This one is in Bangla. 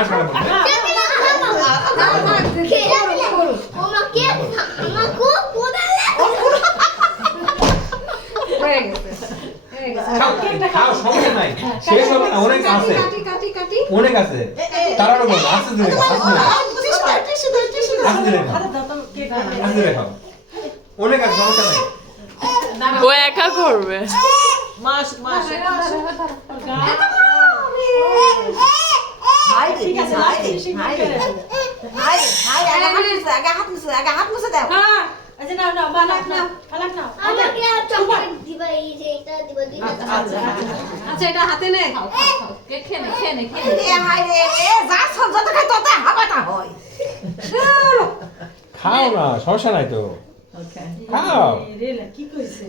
আর সারা বলবে খাও সমস্যা নাই শেষ হবে না অনেক আছে অনেক আছে তারা বলো আস্তে ধীরে আস্তে খাও অনেক আছে সমস্যা নাই ও একা করবে মাস ঠিক আছে আগে হাত মুছে দাও আচ্ছা নাও বালাক নাও আমাকে আর চকলেট দিবা এই যে এটা দিবা দিবা আচ্ছা এটা হাতে নে খাও কেক খেয়ে নে এ হাই রে যা সব যত খাই তত হাবাটা হয় খাও না সমস্যা নাই তো ওকে খাও রে কি কইছে